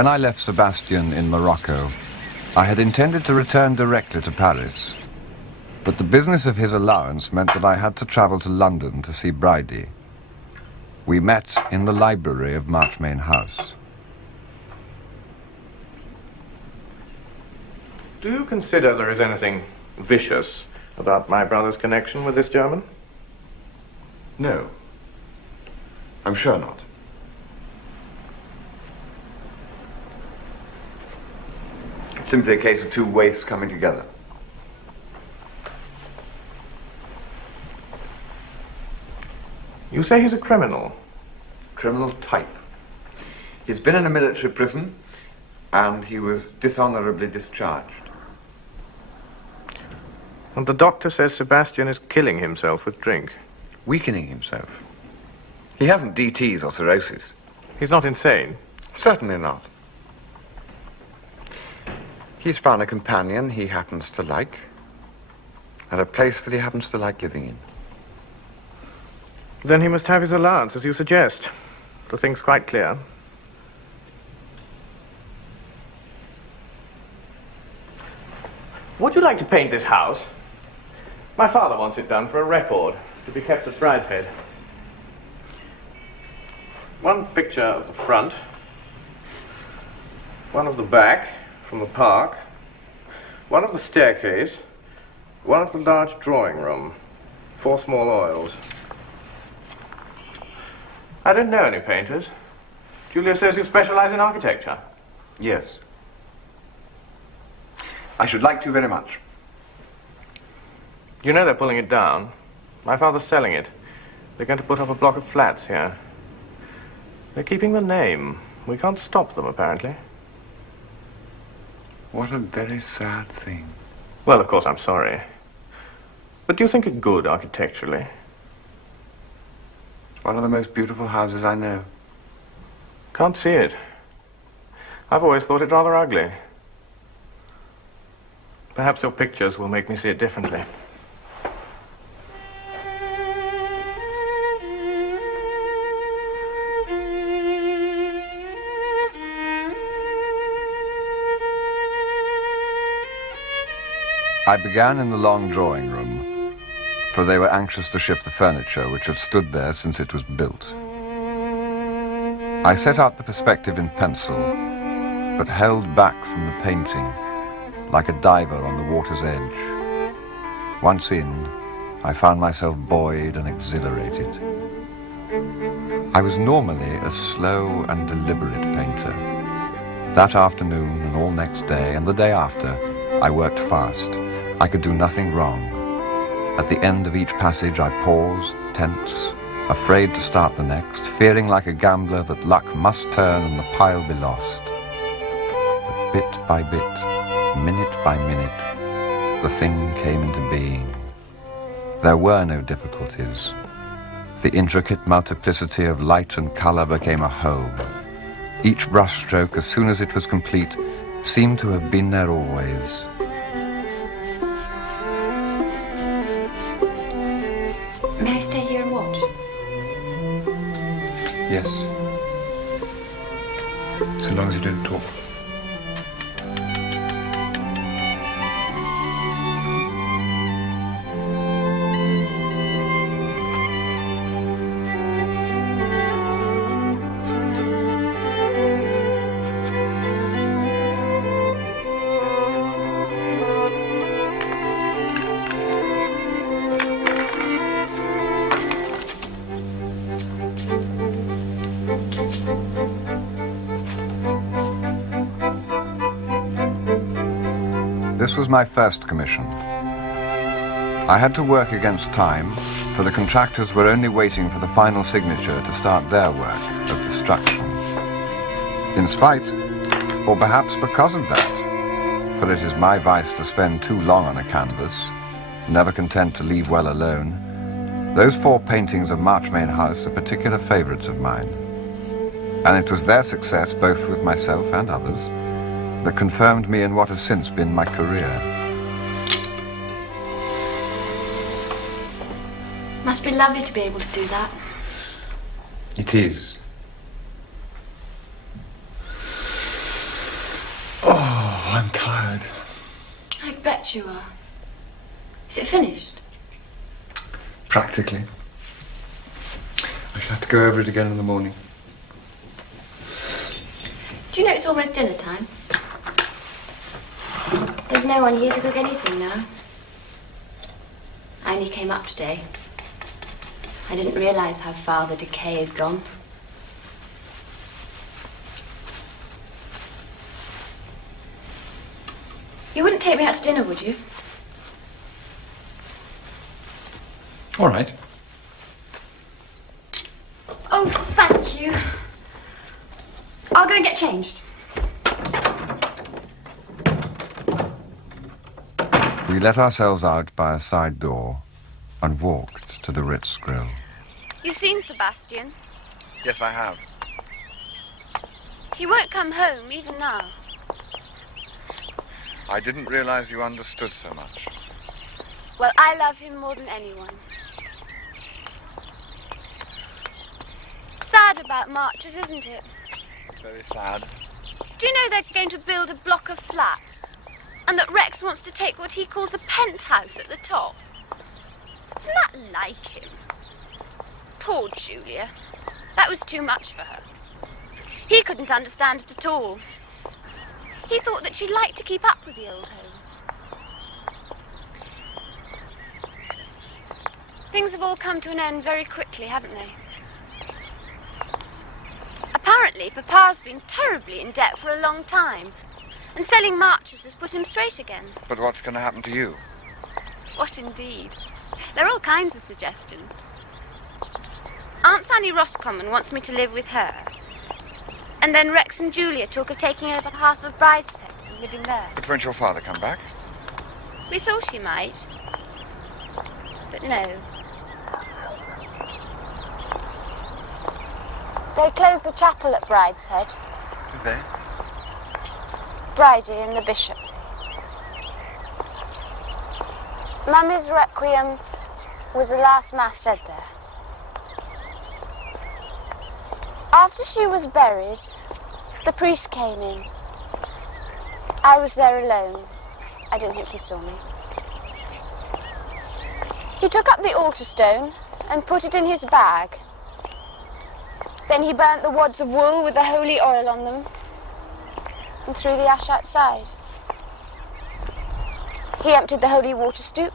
When I left Sebastian in Morocco, I had intended to return directly to Paris. But the business of his allowance meant that I had to travel to London to see Bridie. We met in the library of Marchmain House. Do you consider there is anything vicious about my brother's connection with this German? No. I'm sure not. It's simply a case of two waifs coming together. You say he's a criminal? Criminal type. He's been in a military prison, and he was dishonorably discharged. And the doctor says Sebastian is killing himself with drink. Weakening himself. He hasn't DTs or cirrhosis. He's not insane? Certainly not. He's found a companion he happens to like, and a place that he happens to like living in. Then he must have his allowance, as you suggest. The thing's quite clear. Would you like to paint this house? My father wants it done for a record, to be kept at Brideshead. One picture of the front, one of the back, from the park, one of the staircase, one of the large drawing room, 4 small oils. I don't know any painters. Julia says you specialize in architecture. Yes. I should like to very much. You know they're pulling it down. My father's selling it. They're going to put up a block of flats here. They're keeping the name. We can't stop them, apparently. What a very sad thing. Well, of course, I'm sorry. But do you think it good architecturally? One of the most beautiful houses I know. Can't see it. I've always thought it rather ugly. Perhaps your pictures will make me see it differently. I began in the long drawing room, for they were anxious to shift the furniture which had stood there since it was built. I set out the perspective in pencil, but held back from the painting, like a diver on the water's edge. Once in, I found myself buoyed and exhilarated. I was normally a slow and deliberate painter. That afternoon and all next day and the day after, I worked fast. I could do nothing wrong. At the end of each passage, I paused, tense, afraid to start the next, fearing like a gambler that luck must turn and the pile be lost. But bit by bit, minute by minute, the thing came into being. There were no difficulties. The intricate multiplicity of light and color became a whole. Each brushstroke, as soon as it was complete, seemed to have been there always. May I stay here and watch? Yes. So long as you don't talk. This was my first commission. I had to work against time, for the contractors were only waiting for the final signature to start their work of destruction. In spite, or perhaps because of that, for it is my vice to spend too long on a canvas, never content to leave well alone, those 4 paintings of Marchmain House are particular favorites of mine. And it was their success, both with myself and others, that confirmed me in what has since been my career. Must be lovely to be able to do that. It is. I'm tired. I bet you are. Is it finished? Practically. I shall have to go over it again in the morning. Do you know it's almost dinner time? There's no one here to cook anything now. I only came up today. I didn't realise how far the decay had gone. You wouldn't take me out to dinner, would you? All right. Oh, thank you. I'll go and get changed. We let ourselves out by a side door and walked to the Ritz Grill. You've seen Sebastian? Yes, I have. He won't come home, even now. I didn't realize you understood so much. Well, I love him more than anyone. Sad about Marches, isn't it? Very sad. Do you know they're going to build a block of flats? And that Rex wants to take what he calls a penthouse at the top? Isn't that like him? Poor Julia. That was too much for her. He couldn't understand it at all. He thought that she'd like to keep up with the old home. Things have all come to an end very quickly, haven't they? Apparently, Papa's been terribly in debt for a long time, and selling Marches has put him straight again. But what's going to happen to you? What indeed? There are all kinds of suggestions. Aunt Fanny Roscommon wants me to live with her. And then Rex and Julia talk of taking over half of Brideshead and living there. But won't your father come back? We thought he might. But no. They closed the chapel at Brideshead. Did they? Bridie and the bishop. Mummy's requiem was the last mass said there. After she was buried, the priest came in. I was there alone. I don't think he saw me. He took up the altar stone and put it in his bag. Then he burnt the wads of wool with the holy oil on them and threw the ash outside. He emptied the holy water stoup,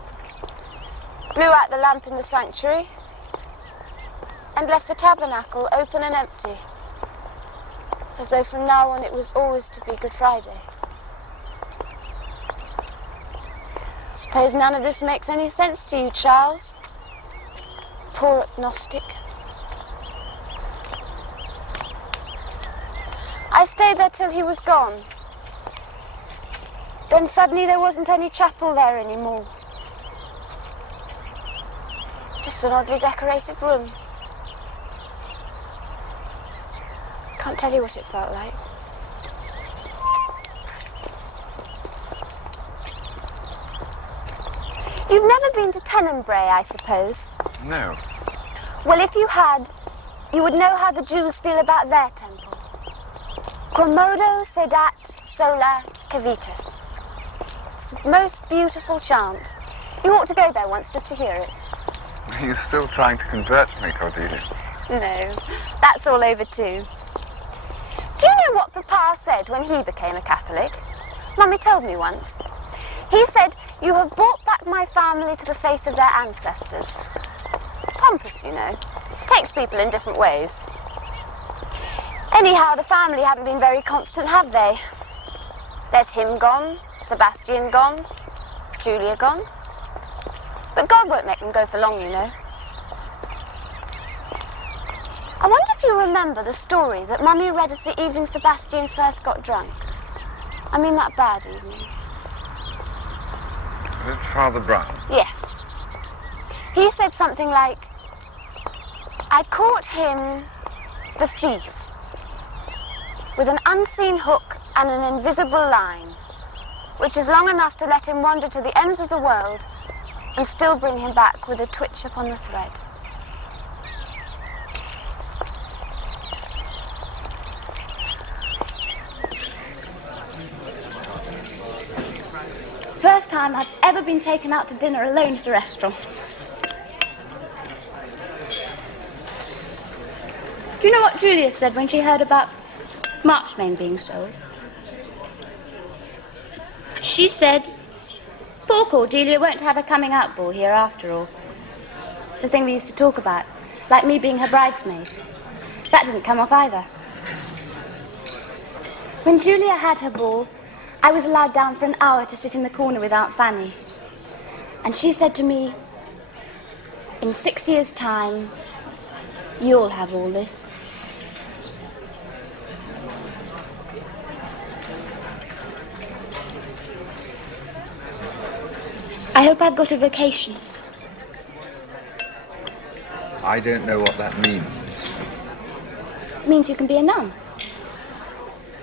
blew out the lamp in the sanctuary, and left the tabernacle open and empty, as though from now on it was always to be Good Friday. Suppose none of this makes any sense to you, Charles? Poor agnostic. I stayed there till he was gone. Then suddenly there wasn't any chapel there anymore. Just an oddly decorated room. Can't tell you what it felt like. You've never been to Tenebrae, I suppose? No. Well, if you had, you would know how the Jews feel about their temple. Quomodo sedat sola cavitas. It's the most beautiful chant. You ought to go there once just to hear it. Are you still trying to convert me, Cordelia? No, that's all over too. Do you know what Papa said when he became a Catholic? Mummy told me once. He said, "You have brought back my family to the faith of their ancestors." Pompous, you know. Takes people in different ways. Anyhow, the family haven't been very constant, have they? There's him gone, Sebastian gone, Julia gone. But God won't make them go for long, you know. I wonder if you remember the story that Mummy read us the evening Sebastian first got drunk. I mean that bad evening. With Father Brown? Yes. He said something like, "I caught him, the thief, with an unseen hook and an invisible line, which is long enough to let him wander to the ends of the world and still bring him back with a twitch upon the thread." time I've ever been taken out to dinner alone at a restaurant. Do you know what Julia said when she heard about Marchmain being sold? She said, poor Cordelia won't have a coming out ball here after all. It's the thing we used to talk about, like me being her bridesmaid. That didn't come off either. When Julia had her ball, I was allowed down for an hour to sit in the corner with Aunt Fanny. And she said to me, in 6 years' time, you'll have all this. I hope I've got a vocation. I don't know what that means. It means you can be a nun.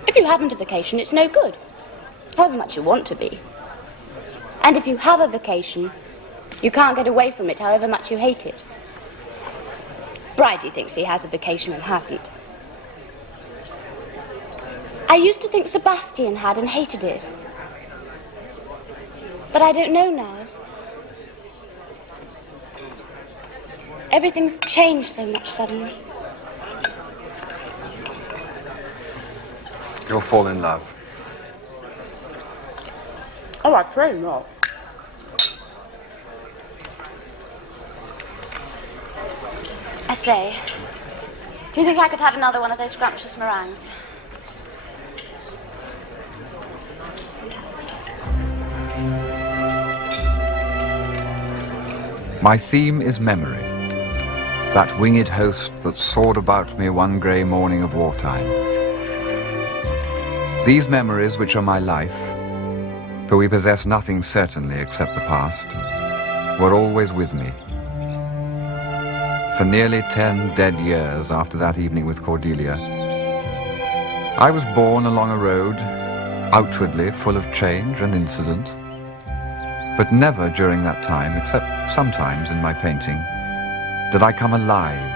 If you haven't a vocation, it's no good, however much you want to be. And if you have a vocation, you can't get away from it, however much you hate it. Bridie thinks he has a vocation and hasn't. I used to think Sebastian had and hated it. But I don't know now. Everything's changed so much suddenly. You'll fall in love. Oh, I pray not. I say, do you think I could have another one of those scrumptious meringues? My theme is memory, that winged host that soared about me one grey morning of wartime. These memories, which are my life, for we possess nothing certainly except the past, were always with me. For nearly 10 dead years after that evening with Cordelia, I was borne along a road outwardly full of change and incident, but never during that time, except sometimes in my painting, did I come alive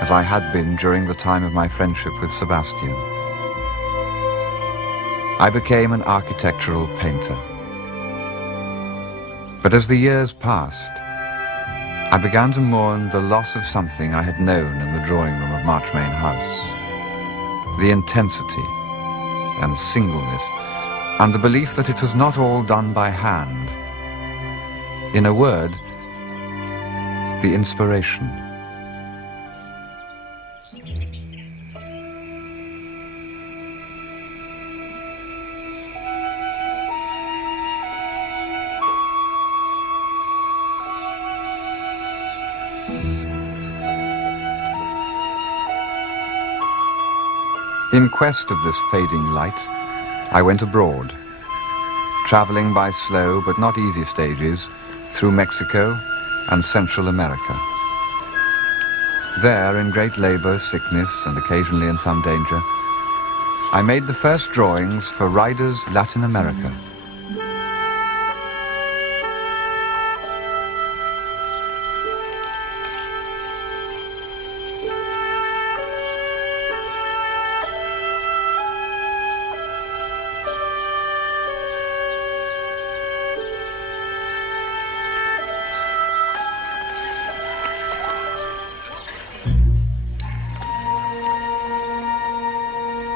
as I had been during the time of my friendship with Sebastian. I became an architectural painter. But as the years passed, I began to mourn the loss of something I had known in the drawing room of Marchmain House. The intensity and singleness and the belief that it was not all done by hand. In a word, the inspiration. In quest of this fading light, I went abroad, traveling by slow but not easy stages through Mexico and Central America. There, in great labor, sickness, and occasionally in some danger, I made the first drawings for Riders Latin America.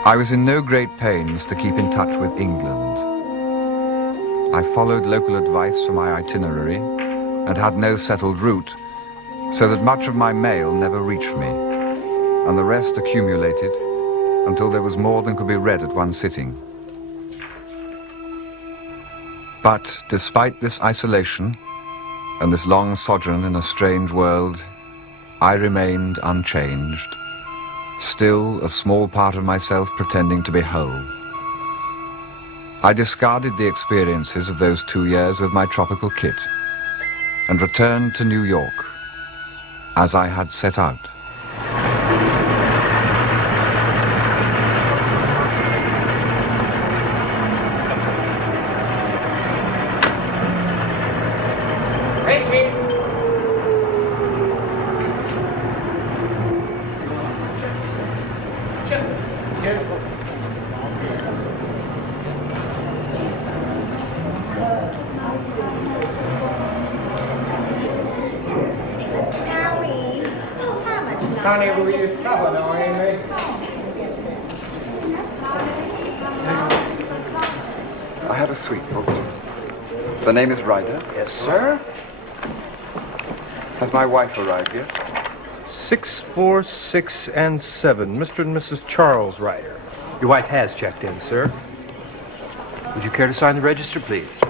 I was in no great pains to keep in touch with England. I followed local advice for my itinerary and had no settled route, so that much of my mail never reached me, and the rest accumulated until there was more than could be read at one sitting. But despite this isolation and this long sojourn in a strange world, I remained unchanged. Still a small part of myself pretending to be whole. I discarded the experiences of those 2 years with my tropical kit and returned to New York as I had set out. I had a suite booked. The name is Ryder. Yes, sir. Has my wife arrived yet? 6, 4, 6, and 7. Mr. and Mrs. Charles Ryder. Your wife has checked in, sir. Would you care to sign the register, please?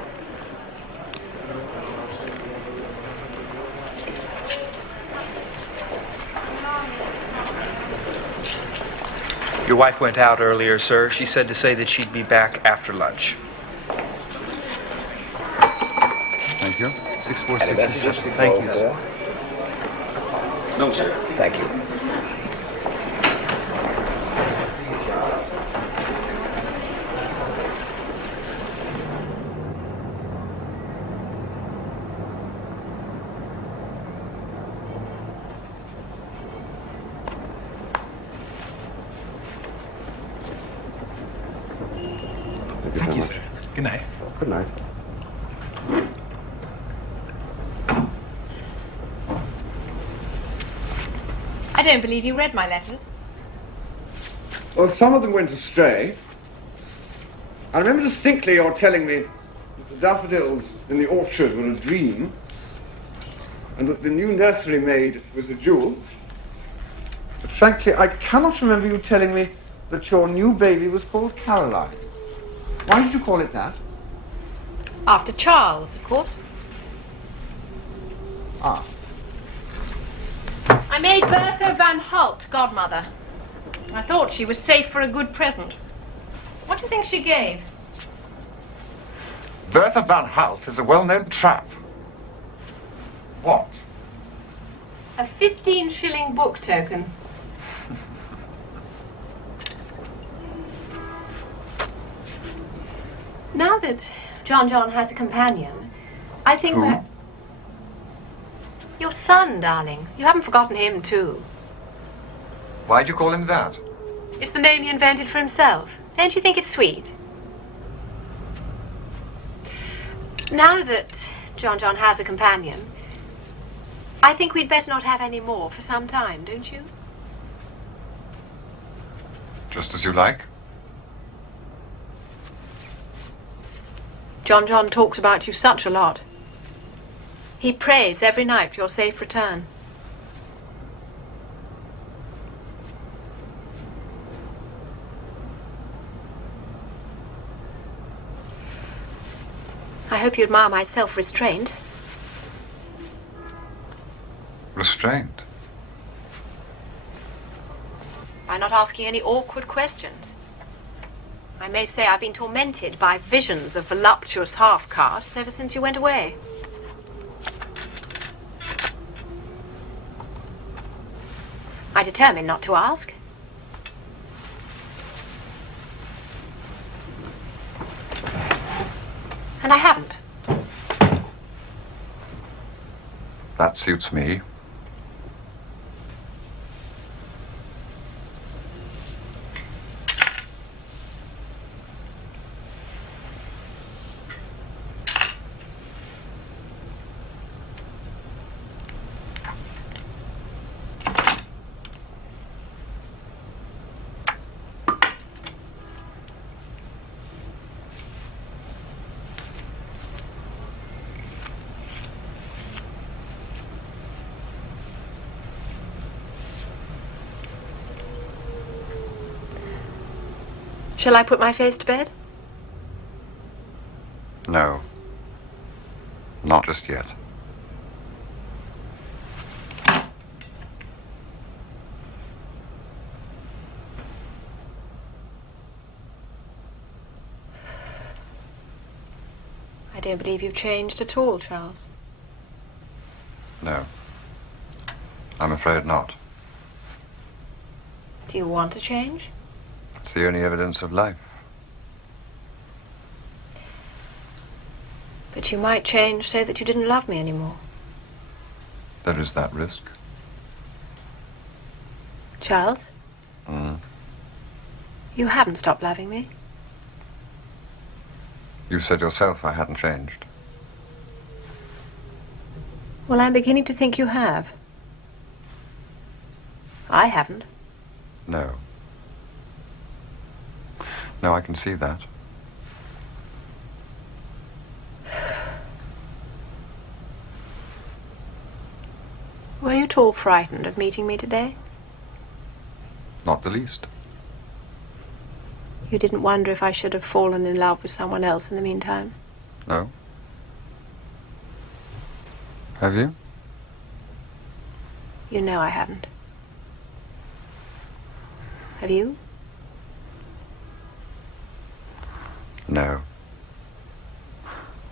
Your wife went out earlier, sir. She said to say that she'd be back after lunch. Thank you. 6, 4, 6, and 7. Thank you, sir. No, sir. Thank you. Thank you, sir. Good night. Good night. I don't believe you read my letters. Well, some of them went astray. I remember distinctly your telling me that the daffodils in the orchard were a dream, and that the new nursery maid was a jewel. But frankly, I cannot remember you telling me that your new baby was called Caroline. Why did you call it that? After Charles, of course. Ah. I made Bertha Van Holt godmother. I thought she was safe for a good present. What do you think she gave? Bertha Van Holt is a well-known trap. What? A 15-shilling book token. Now that John has a companion, I think Who? that... Your son, darling. You haven't forgotten him, too. Why'd you call him that? It's the name he invented for himself. Don't you think it's sweet? Now that John has a companion, I think we'd better not have any more for some time, don't you? Just as you like. John talks about you such a lot. He prays every night for your safe return. I hope you admire my self-restraint. Restrained. By not asking any awkward questions. I may say I've been tormented by visions of voluptuous half-castes ever since you went away. I determined not to ask. And I haven't. That suits me. Shall I put my face to bed? No. Not just yet. I don't believe you've changed at all, Charles. No. I'm afraid not. Do you want to change? It's the only evidence of life. But you might change so that you didn't love me anymore. There is that risk. Charles? You haven't stopped loving me. You said yourself I hadn't changed. Well, I'm beginning to think you have. I haven't. No. No, I can see that. Were you at all frightened of meeting me today? Not the least. You didn't wonder if I should have fallen in love with someone else in the meantime? No. Have you? You know I haven't. Have you? No.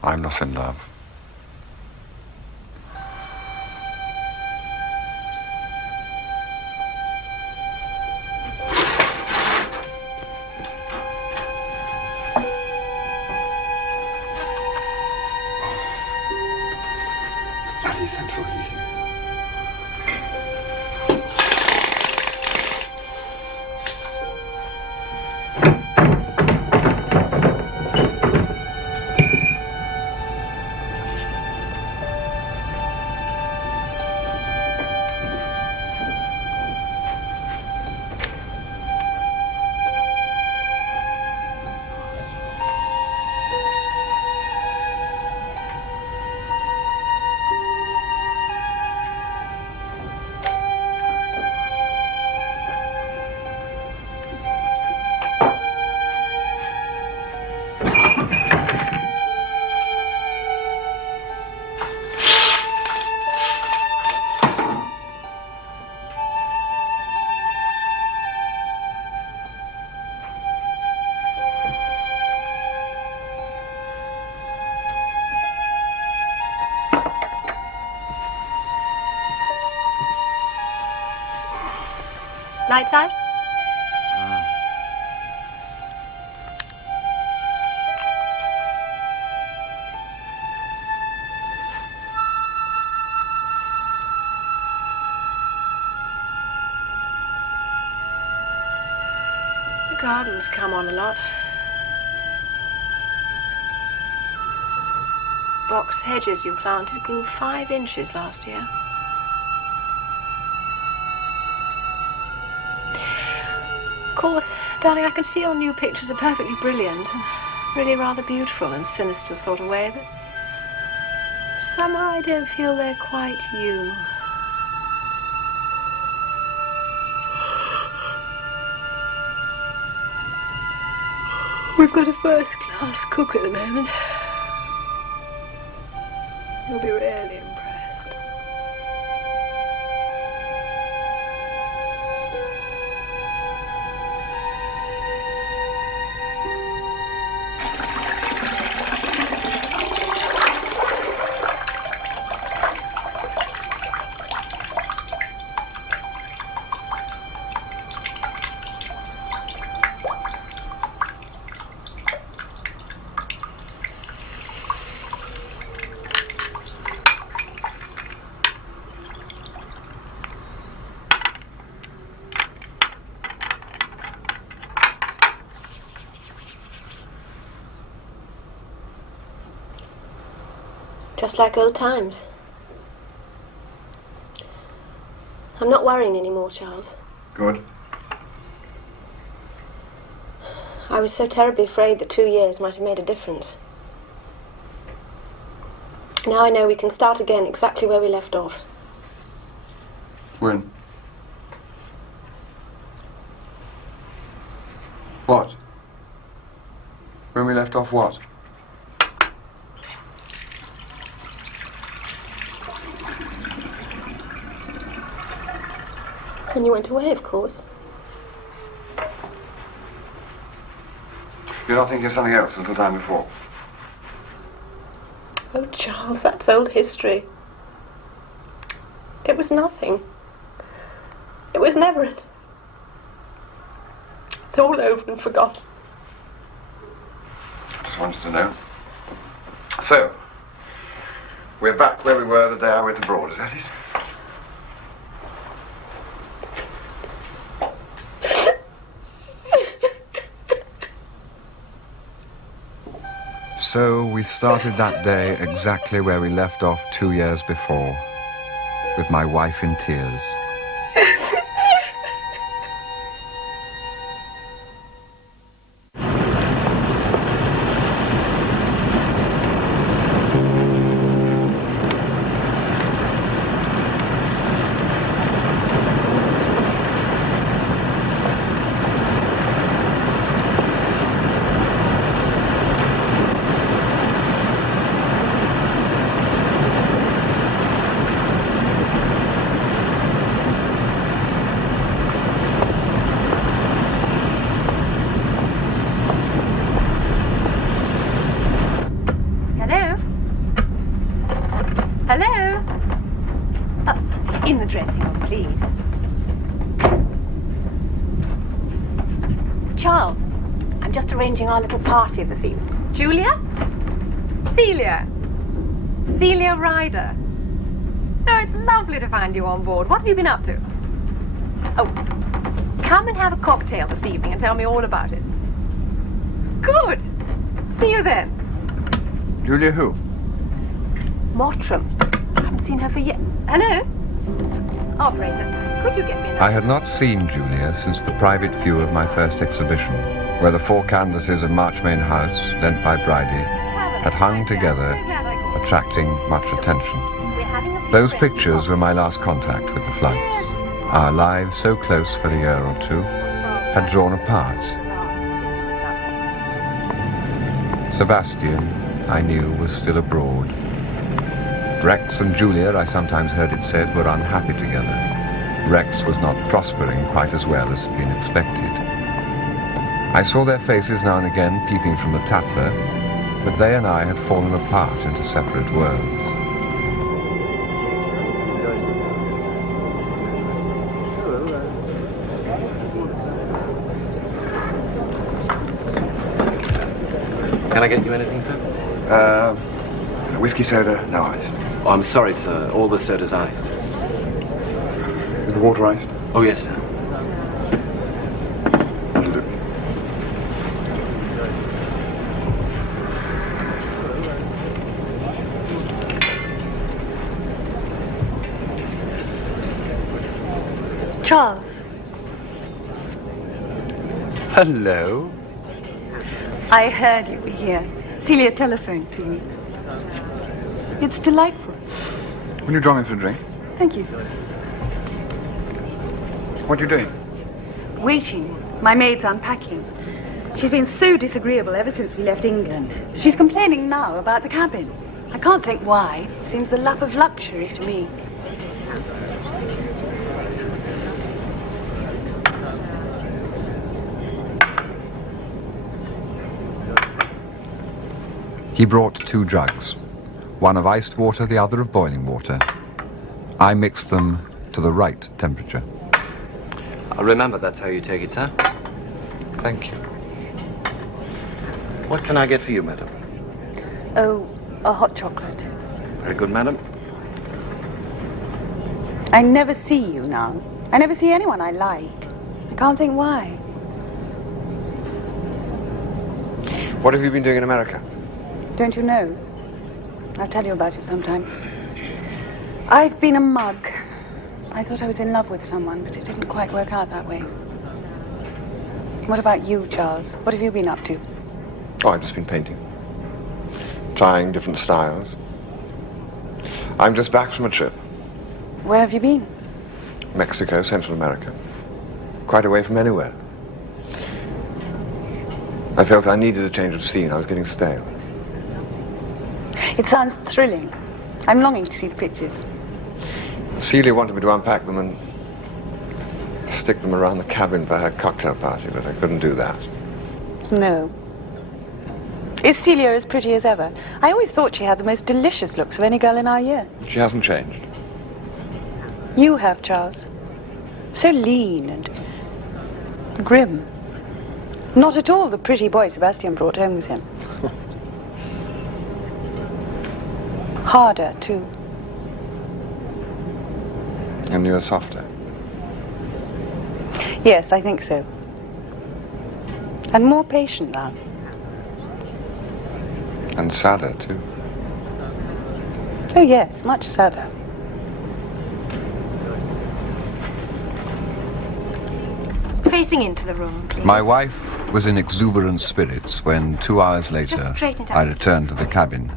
I'm not in love. Bloody central heating. Lights out? The garden's come on a lot. Box hedges you planted grew 5 inches last year. Of course, darling, I can see your new pictures are perfectly brilliant and really rather beautiful in a sinister sort of way, but somehow I don't feel they're quite you. We've got a first-class cook at the moment. You'll be really impressed. Just like old times. I'm not worrying anymore, Charles. Good. I was so terribly afraid that 2 years might have made a difference. Now I know we can start again exactly where we left off. When? What? When we left off what? When you went away, of course. You're not thinking of something else until time before? Oh, Charles, that's old history. It was nothing. It was never... It's all over and forgotten. Just wanted to know. So, we're back where we were the day I went abroad, is that it? So we started that day exactly where we left off 2 years before, with my wife in tears. Hello? In the dressing room, please. Charles, I'm just arranging our little party this evening. Julia? Celia? Celia Ryder. Oh, it's lovely to find you on board. What have you been up to? Oh, come and have a cocktail this evening and tell me all about it. Good. See you then. Julia who? Mottram. I haven't seen her for years. Hello? Operator, could you get me I had not seen Julia since the private view of my first exhibition, where the 4 canvases of Marchmain House, lent by Bridie, had hung together, attracting much attention. Those pictures were my last contact with the floods. Our lives, so close for a year or two, had drawn apart. Sebastian, I knew, was still abroad. Rex and Julia, I sometimes heard it said, were unhappy together. Rex was not prospering quite as well as had been expected. I saw their faces now and again peeping from the Tatler, but they and I had fallen apart into separate worlds. Can I get you anything, sir? Whiskey soda, no ice. Oh, I'm sorry, sir. All the soda's iced. Is the water iced? Oh, yes, sir. That'll do. Charles. Hello. I heard you were here. Celia telephoned to me. It's delightful. Will you join me for a drink? Thank you. What are you doing? Waiting. My maid's unpacking. She's been so disagreeable ever since we left England. She's complaining now about the cabin. I can't think why. It seems the lap of luxury to me. He brought 2 jugs, one of iced water, the other of boiling water. I mixed them to the right temperature. I'll remember that's how you take it, sir. Thank you. What can I get for you, madam? Oh, a hot chocolate. Very good, madam. I never see you now. I never see anyone I like. I can't think why. What have you been doing in America? Don't you know? I'll tell you about it sometime. I've been a mug. I thought I was in love with someone, but it didn't quite work out that way. What about you, Charles? What have you been up to? Oh, I've just been painting. Trying different styles. I'm just back from a trip. Where have you been? Mexico, Central America. Quite away from anywhere. I felt I needed a change of scene. I was getting stale. It sounds thrilling. I'm longing to see the pictures. Celia wanted me to unpack them and stick them around the cabin for her cocktail party, but I couldn't do that. No. Is Celia as pretty as ever? I always thought she had the most delicious looks of any girl in our year. She hasn't changed. You have, Charles. So lean and grim. Not at all the pretty boy Sebastian brought home with him. Harder, too. And you're softer. Yes, I think so. And more patient now. And sadder, too. Oh, yes, much sadder. Facing into the room, please. My wife was in exuberant spirits when 2 hours later Just straighten it out. I returned to the cabin.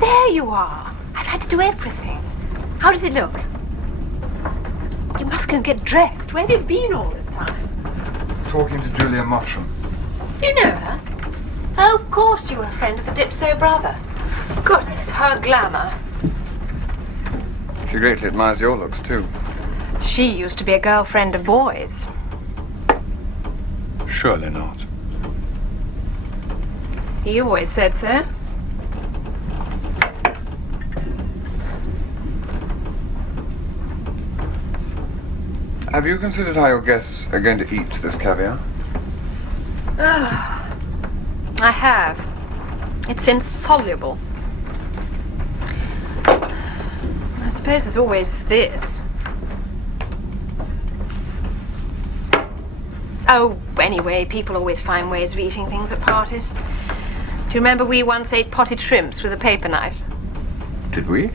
There you are. I've had to do everything. How does it look? You must go and get dressed. Where have you been all this time? Talking to Julia Mottram. Do you know her? Oh, of course you were a friend of the Dipso brother. Goodness, her glamour. She greatly admires your looks, too. She used to be a girlfriend of boys. Surely not. He always said so. Have you considered how your guests are going to eat this caviar? I have. It's insoluble. I suppose there's always this. Oh, anyway, people always find ways of eating things at parties. Do you remember we once ate potted shrimps with a paper knife? Did we?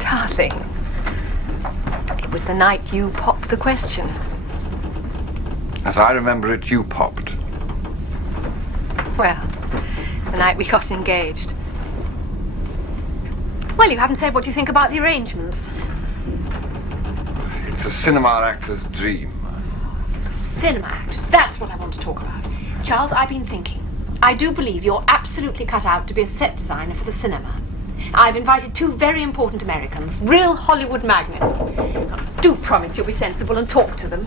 Darling, it was the night you popped the question. As I remember it, you popped. Well, the night we got engaged. Well, you haven't said what you think about the arrangements. It's a cinema actor's dream. Cinema actors, that's what I want to talk about. Charles, I've been thinking. I do believe you're absolutely cut out to be a set designer for the cinema. I've invited 2 very important Americans, real Hollywood magnets. Do promise you'll be sensible and talk to them.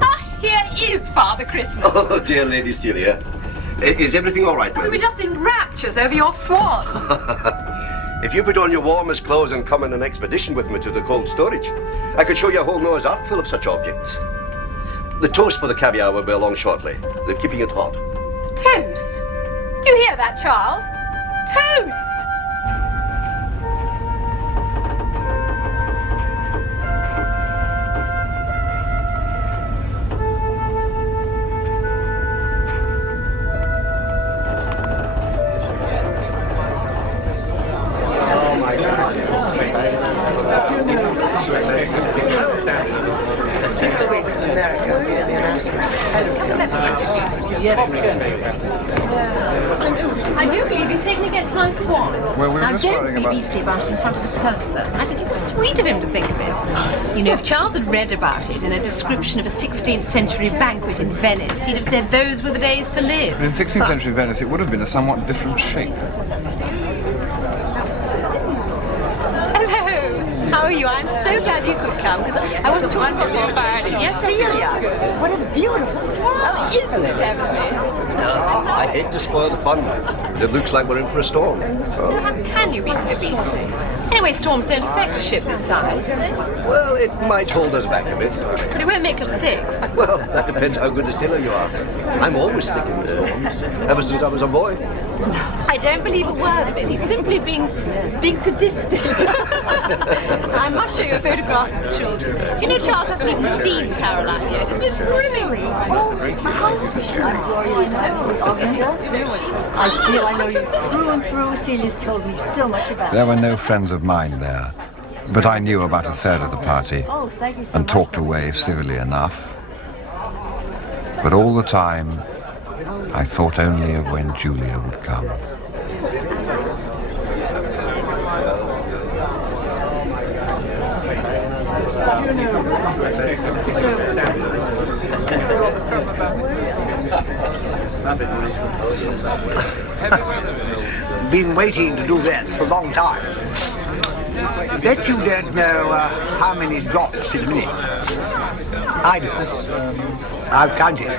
Ah, here is Father Christmas. Oh, dear Lady Celia. Is everything all right, We ma'am? were just in raptures over your swan. If you put on your warmest clothes and come on an expedition with me to the cold storage, I could show you a whole Noah's Ark full of such objects. The toast for the caviar will be along shortly. They're keeping it hot. Toast? Do you hear that, Charles? Toast! I do believe you've taken against my swan. Well, we were now, just don't worrying be about... beastly about it in front of the purser. I think it was sweet of him to think of it. You know, if Charles had read about it in a description of a 16th century banquet in Venice, he'd have said those were the days to live. But in 16th century Venice, it would have been a somewhat different shape. Hello. How are you? I'm so glad you could come, because I wasn't sure what you were about it. Yes, Celia, what a beautiful swan. Isn't it lovely? I hate to spoil the fun, but it looks like we're in for a storm. Now, how can you be so beastly? Anyway, storms don't affect a ship this size, do they? Well, it might hold us back a bit. But it won't make us sick. Well, that depends how good a sailor you are. I'm always sick in storms, ever since I was a boy. I don't believe a word of it. He's simply being sadistic. I must show you a photograph of the children. Do you know Charles hasn't even seen Caroline yet? Isn't it really? I feel I know you through and through. Celia's told me so much about There were no friends of mine there, but I knew about a third of the party and talked away civilly enough. But all the time, I thought only of when Julia would come. Been waiting to do that for a long time. Bet you don't know how many drops in a minute. I do. I've counted.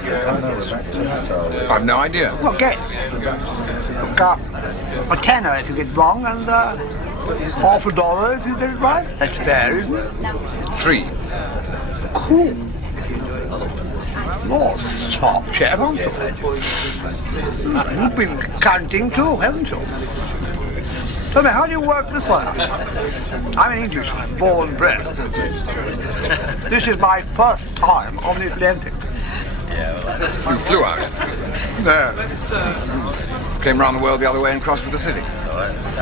I've no idea. Well, guess. Look, a tenner if you get it wrong, and half a dollar if you get it right. That's fair, isn't it? 3. Cool. You're a sharp chap, aren't you? You've been counting too, haven't you? Tell me, how do you work this one out? I'm an Englishman, born and bred. This is my first time on the Atlantic. You flew out? No. Came round the world the other way and crossed the Pacific.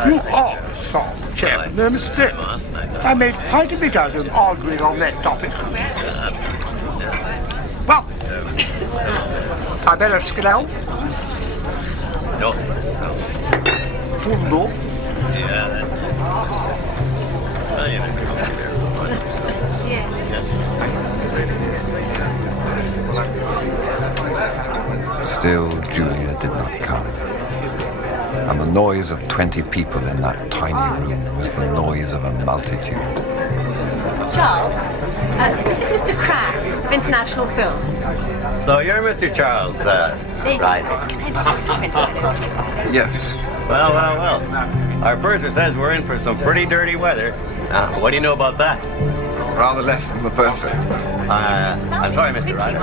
You are a sharp chap, no mistake. I made quite a bit out of arguing on that topic. Well, I better skedaddle. No. Toodle-oo. Still, Julia did not come. And the noise of 20 people in that tiny room was the noise of a multitude. Charles, this is Mr. Cragg of International Films. So you're Mr. Charles, Right. Yes. Well, well, well. Our purser says we're in for some pretty dirty weather. Now, what do you know about that? Rather less than the purser. I'm sorry, Mr. Ryder.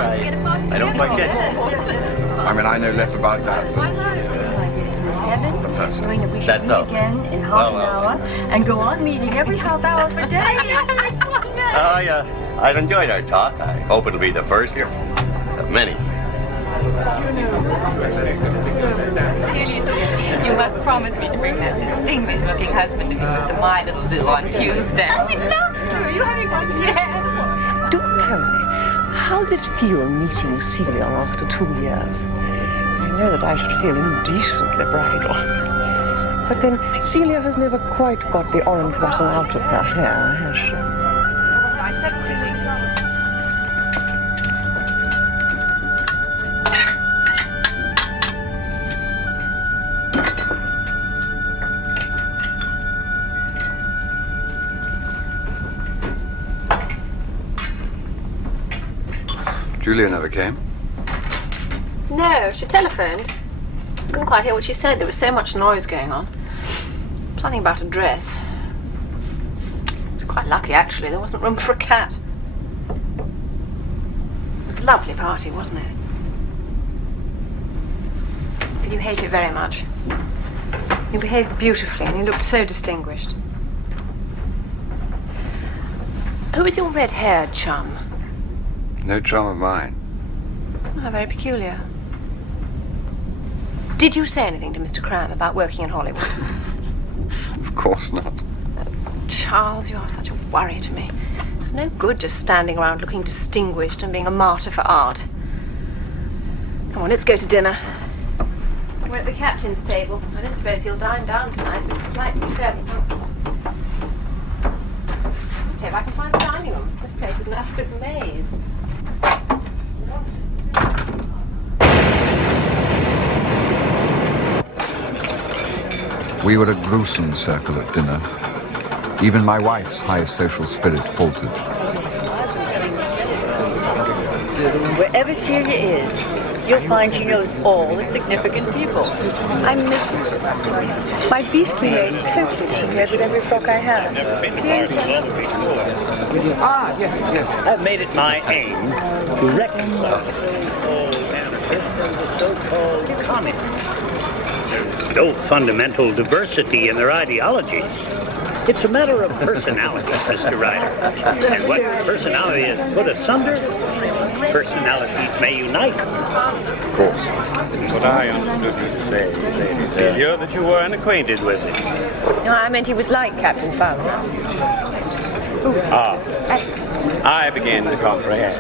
I don't quite get you. I mean, I know less about that than the purser. That's so. Again in half an hour and go on meeting every half hour for days. I've enjoyed our talk. I hope it'll be the first of many. You must promise me to bring that distinguished-looking husband of yours to my little do on Tuesday. Oh, we'd love to. Are you having one? Yes. Do tell me, how did it feel meeting Celia after 2 years? I know that I should feel indecently bridal. But then Celia has never quite got the orange bottom out of her hair, has she? I said pretty. Julia never came. No, she telephoned. Couldn't quite hear what she said. There was so much noise going on. Something about a dress. It was quite lucky, actually. There wasn't room for a cat. It was a lovely party, wasn't it? Did you hate it very much? You behaved beautifully and you looked so distinguished. Who was your red-haired chum? No chum of mine. Oh, very peculiar. Did you say anything to Mr. Cram about working in Hollywood? Of course not. Charles, you are such a worry to me. It's no good just standing around looking distinguished and being a martyr for art. Come on, let's go to dinner. We're at the captain's table. I don't suppose he'll dine down tonight. It's likely fairly punctual. Just see if I can find the dining room. This place is an absolute maze. We were a gruesome circle at dinner. Even my wife's high social spirit faltered. Wherever Celia is, you'll find she knows all the significant people. I'm miserable. My beastly maid totally disappeared with every frock I had. Ah, yes. I've made it my aim to reconcile the so-called communists. There's no fundamental diversity in their ideologies. It's a matter of personality, Mr. Ryder. And what personality is put asunder, personalities may unite. Of course. What I understood you to say, Lady Celia, that you were unacquainted with him. No, I meant he was like Captain Fowler. Ah, I begin to comprehend.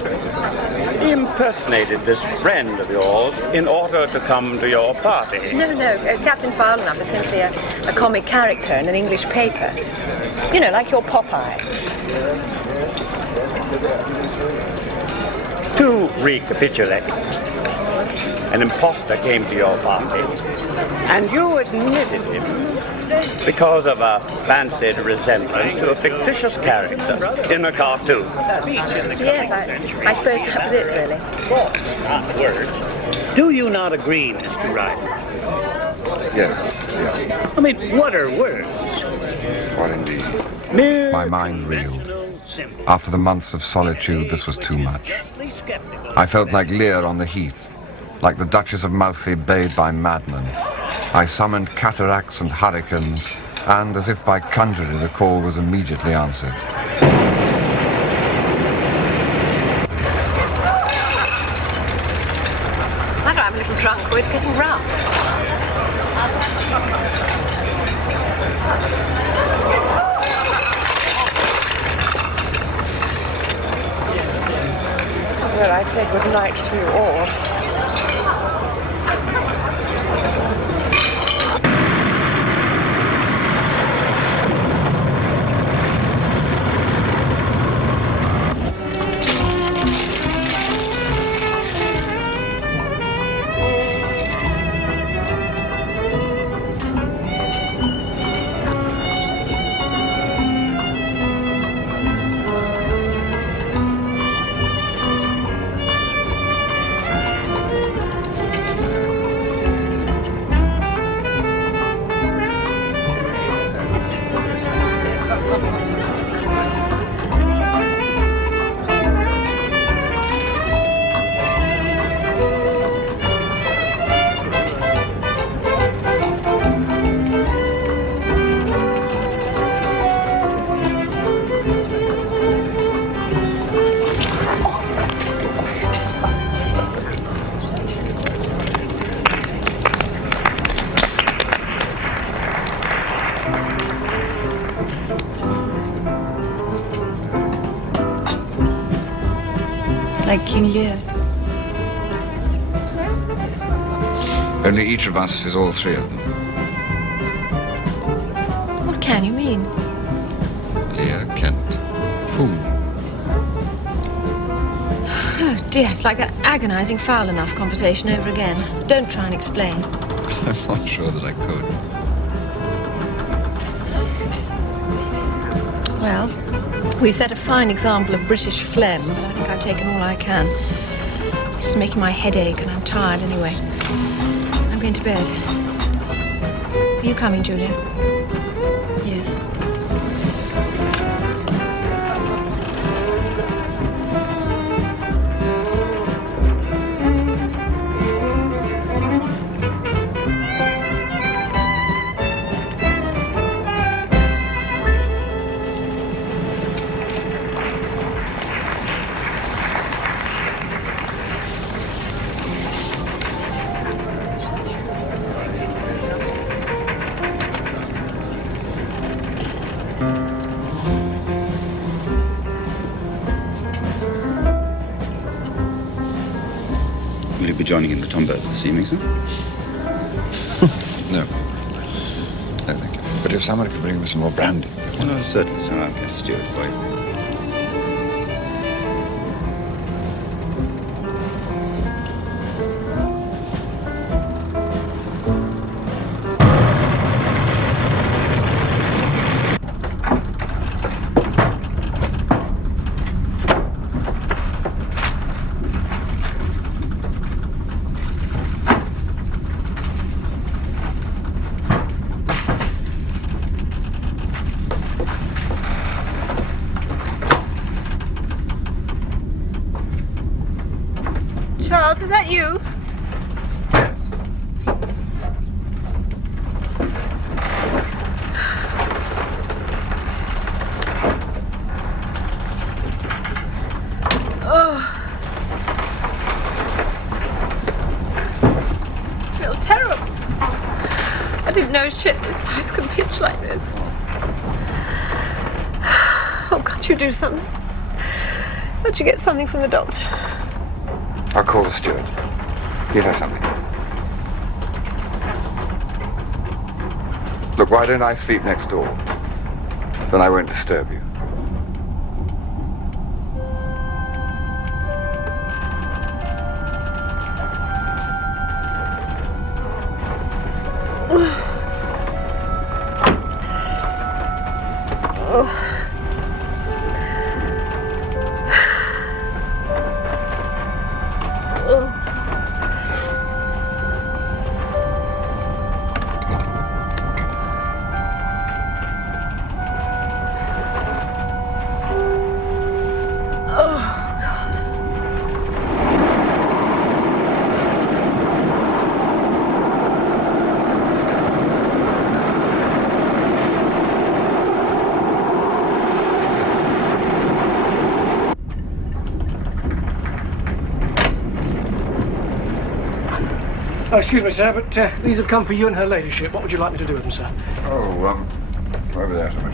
He impersonated this friend of yours in order to come to your party. No, Captain Fowler was simply a comic character in an English paper. You know, like your Popeye. To recapitulate, an imposter came to your party, and you admitted him because of a fancied resemblance to a fictitious character in a cartoon. Yes, I suppose that was it, really. Not words. Do you not agree, Mr. Ryder? Yes. I mean, what are words? What indeed? My mind reeled. After the months of solitude, this was too much. I felt like Lear on the heath, like the Duchess of Malfi bayed by madmen. I summoned cataracts and hurricanes, and as if by conjury, the call was immediately answered. I know I'm a little drunk, or it's getting rough. This is where I say good night to you all. Like King Lear. Only each of us is all three of them. What can you mean? Lear, Kent, Fool. Oh dear, it's like that agonizing foul enough conversation over again. Don't try and explain. I'm not sure that I could. Well, we've set a fine example of British phlegm, but I think I've taken all I can. This is making my head ache, and I'm tired anyway. I'm going to bed. Are you coming, Julia? Yes. Will you be joining in the Tom Bertha this evening, sir? No. No, thank you. But if somebody could bring me some more brandy. Oh, no, certainly, sir. I'll get a steward for you. Charles, is that you? Oh. I feel terrible. I didn't know shit this size could pitch like this. Oh, can't you do something? Can't you get something from the doctor? I'll call the steward. Give her something. Look, why don't I sleep next door? Then I won't disturb you. Oh, excuse me, sir, but these have come for you and her ladyship. What would you like me to do with them, sir? Oh, over there, somewhere.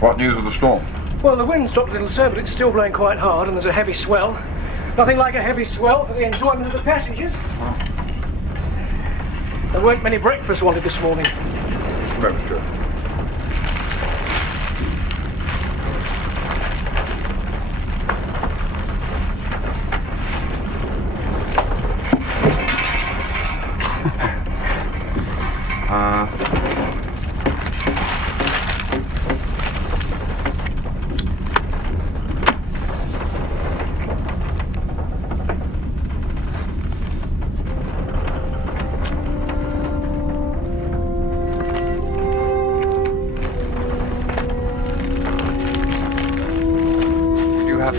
What news of the storm? Well, the wind's dropped a little, sir, but it's still blowing quite hard, and there's a heavy swell. Nothing like a heavy swell for the enjoyment of the passengers. There weren't many breakfasts wanted this morning. Very true.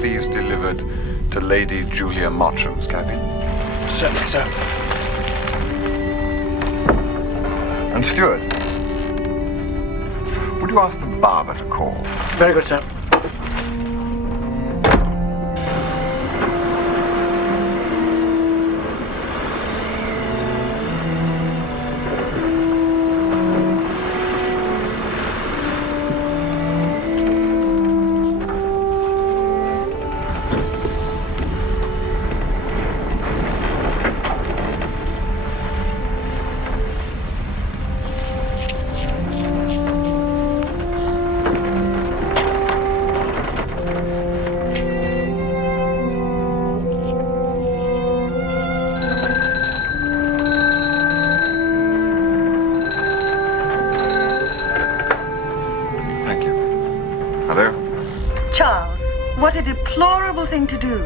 These delivered to Lady Julia Mottram's cabin? Certainly, sir. And steward, would you ask the barber to call? Very good, sir. horrible thing to do.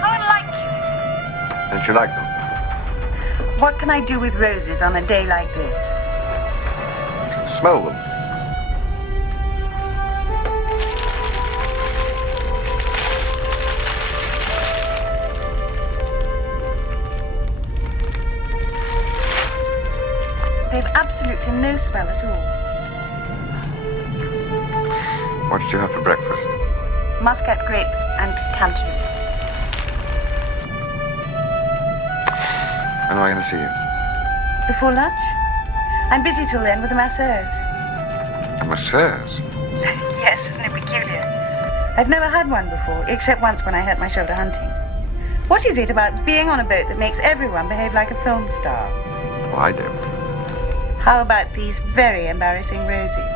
How unlike you. Don't you like them? What can I do with roses on a day like this? Smell them. They've absolutely no smell at all. What did you have for breakfast? Muscat grapes and cantaloupe. When am I going to see you? Before lunch? I'm busy till then with a massage. A massage? Yes, isn't it peculiar? I've never had one before, except once when I hurt my shoulder hunting. What is it about being on a boat that makes everyone behave like a film star? Well, I do. How about these very embarrassing roses?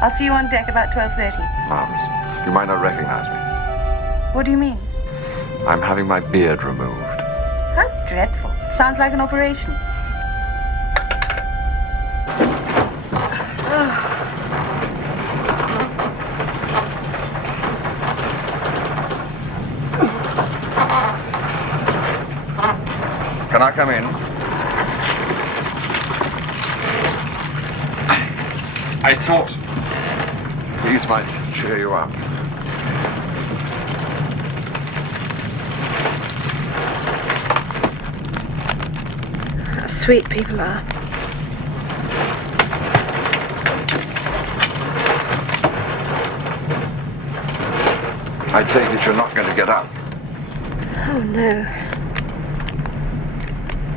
I'll see you on deck about 12:30. Marvelous. You might not recognize me. What do you mean? I'm having my beard removed. How dreadful. Sounds like an operation. Can I come in? I thought these might cheer you up. How sweet people are. I take it you're not going to get up. Oh, no.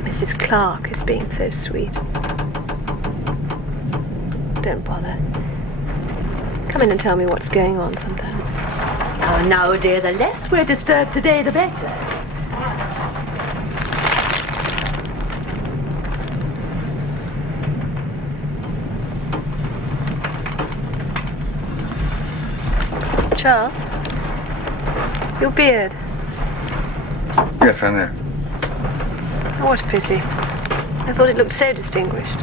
Mrs. Clark is being so sweet. Don't bother. Come in and tell me what's going on sometimes. Oh, no, dear, the less we're disturbed today, the better. Charles? Your beard. Yes, I know. Oh, what a pity. I thought it looked so distinguished.